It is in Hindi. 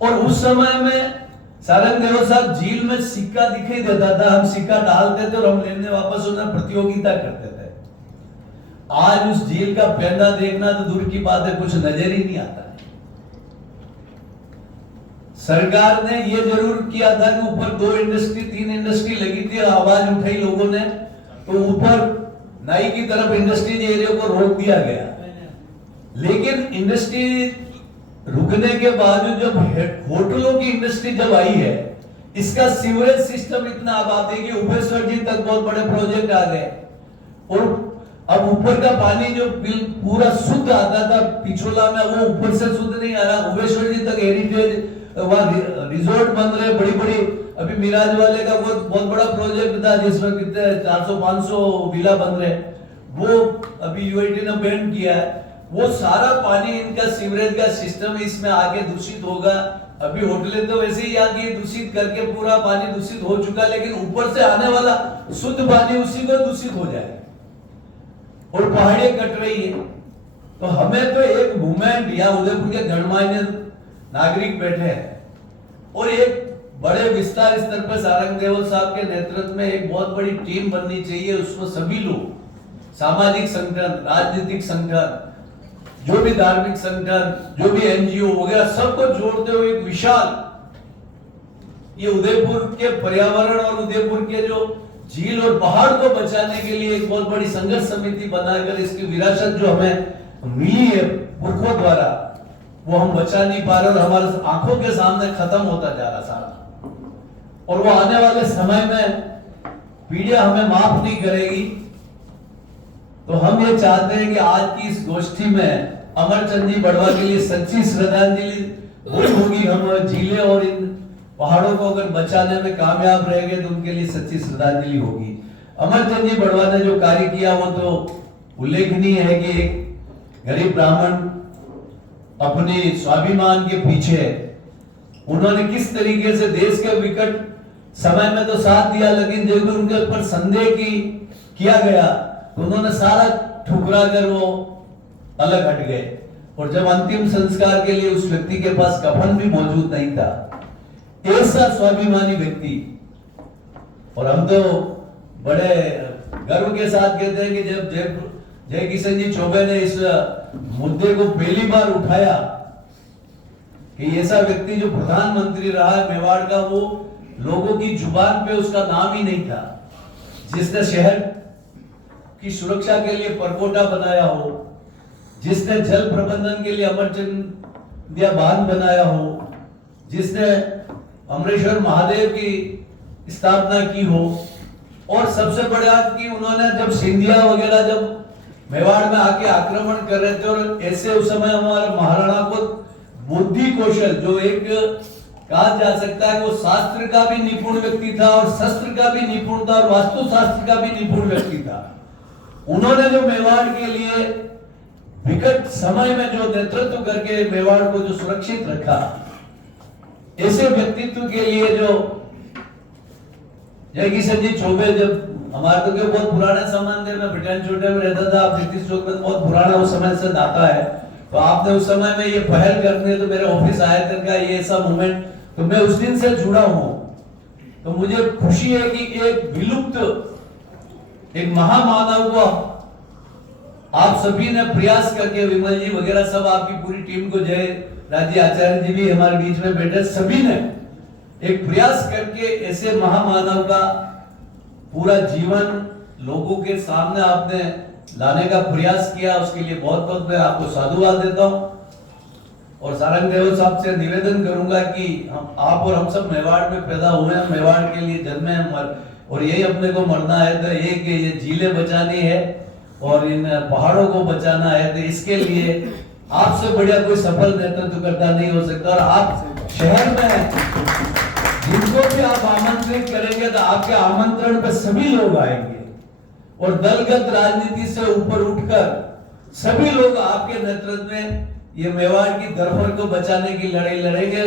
और उस समय में सारंग देव साहब झील में सिक्का दिखाई देता था, हम सिक्का डालते थे और हम लेने वापस उन्हें प्रतियोगिता करते थे। आज उस झील का पैदा देखना तो दूर की बात है, कुछ नजर ही नहीं आता। सरकार ने ये जरूर किया था कि ऊपर 2 इंडस्ट्री 3 इंडस्ट्री लगी थी, आवाज उठाई लोगों ने, तो ऊपर नाई की तरफ इंडस्ट्रीज एरिया को रोक दिया गया। लेकिन इंडस्ट्री रुकने के बावजूद जब होटलों की इंडस्ट्री जब आई है, इसका सीवरेज सिस्टम इतना आबाद है कि उपेश्वर जी तक बहुत बड़े प्रोजेक्ट आ गए। और अब ऊपर का पानी जो पूरा शुद्ध आता था पिछोला में, वो ऊपर से शुद्ध नहीं आ रहा। उपेश्वर जी तक हेरिटेज वहां रिजॉर्ट बन रहे बड़ी बड़ी। अभी मिराज वाले का बहुत बड़ा प्रोजेक्ट था जिसमें कितने 400-500 विला बन रहे, वो अभी यूआईटी ने बैन किया है। वो सारा पानी इनका सीवरेज का सिस्टम इसमें आके दूषित होगा। अभी होटलें तो वैसे ही आके दूषित करके पूरा पानी दूषित हो चुका, लेकिन ऊपर से आने वाला शुद्ध पानी उसी को दूषित हो जाए और पहाड़ियां कट रही है। तो हमें तो एक मूवमेंट, यहाँ उदयपुर के गणमान्य नागरिक बैठे हैं और एक बड़े विस्तार स्तर पर सारंग देवल साहब के नेतृत्व में एक बहुत बड़ी टीम बननी चाहिए। उसमें सभी लोग, सामाजिक संगठन, राजनीतिक संगठन, जो भी धार्मिक संगठन, जो भी एनजीओ वगैरह, सबको जोड़ते हुए एक विशाल, ये उदयपुर के पर्यावरण और उदयपुर के जो झील और पहाड़ को बचाने के लिए एक बहुत बड़ी संघर्ष समिति बनाकर इसकी विरासत जो हमें मिली है पुरखों द्वारा, वो हम बचा नहीं पा रहे और हमारे आंखों के सामने खत्म होता जा रहा सारा। और वो आने वाले समय में पीढ़ियां हमें माफ नहीं करेगी। तो हम ये चाहते हैं कि आज की इस गोष्ठी में अमरचंद जी बड़वा के लिए सच्ची श्रद्धांजलि वही होगी। हम झीलें और इन पहाड़ों को अगर बचाने में कामयाब रहेंगे तो उनके लिए सच्ची श्रद्धांजलि होगी। अमरचंद जी बड़वा ने जो कार्य किया वो तो उल्लेखनीय है कि एक गरीब ब्राह्मण अपने स्वाभिमान के पीछे उन्होंने किस तरीके से देश के विकट समय में तो साथ दिया, लेकिन जब उनके ऊपर संदेह किया गया तो उन्होंने सारा ठुकरा कर वो अलग हट गए। और जब अंतिम संस्कार के लिए उस व्यक्ति के पास कफन भी मौजूद नहीं था, ऐसा स्वाभिमानी व्यक्ति। और हम तो बड़े गर्व के साथ कहते हैं कि जब जय किशन जी चौबे ने इस मुद्दे को पहली बार उठाया कि ऐसा व्यक्ति जो प्रधानमंत्री रहा है मेवाड़ का, वो लोगों की जुबान पे उसका नाम ही नहीं था, जिसने शहर की सुरक्षा के लिए परकोटा बनाया हो, जिसने जल प्रबंधन के लिए अमरचंदिया बांध बनाया हो, जिसने अमरेश्वर महादेव की स्थापना की हो। और सबसे बड़ा कि उन्होंने जब सिंधिया वगैरह जब मेवाड़ में आके आक्रमण कर रहे थे, और ऐसे उस समय हमारे महाराणा को बुद्धि कौशल, जो एक कहा जा सकता है वो शास्त्र का भी निपुण व्यक्ति था और शस्त्र का भी निपुण था और वास्तुशास्त्र का भी निपुण व्यक्ति था। उन्होंने जो मेवाड़ के लिए विकट समय में जो नेतृत्व करके मेवाड़ को जो सुरक्षित रखा, ऐसे व्यक्तित्व के लिए जो जय किशन जी चौबे, जब हमारे तो क्या बहुत पुराने संबंध है, मैं ब्रिटेन छोटे में रहता था, ब्रिटिश लोग में बहुत पुराना उस समय से नाता है। तो आपने उस समय में ये पहल करने तो मेरे ऑफिस आए थे का ये ऐसा मूवमेंट, तो मैं उस दिन से जुड़ा हूं। तो मुझे खुशी है कि एक विलुप्त एक महामानव को आप सभी ने प्रयास करके, विमल जी वगैरह सब आपकी पूरी टीम को, जय राज्य आचार्य जी भी हमारे बीच में बैठे, सभी ने एक प्रयास करके ऐसे महामानव का पूरा जीवन लोगों के सामने आपने लाने का प्रयास किया। उसके लिए बहुत बहुत मैं आपको साधुवाद देता हूं। और सारंग देवल साहब से निवेदन करूंगा कि आप और हम सब मेवाड़ में पैदा हुए हैं, मेवाड़ के लिए जन्मे हैं, और यही अपने को मरना है। तो ये झीलें बचानी है और इन पहाड़ों को बचाना है। तो इसके लिए आपसे बढ़िया कोई सफल नेतृत्व करता नहीं हो सकता। और आप शहर में जिनको भी आप आमंत्रित करेंगे तो आपके आमंत्रण पर सभी लोग आएंगे और दलगत राजनीति से ऊपर उठकर सभी लोग आपके नेतृत्व में ये मेवाड़ की धरोहर को बचाने की लड़ाई लड़ेंगे।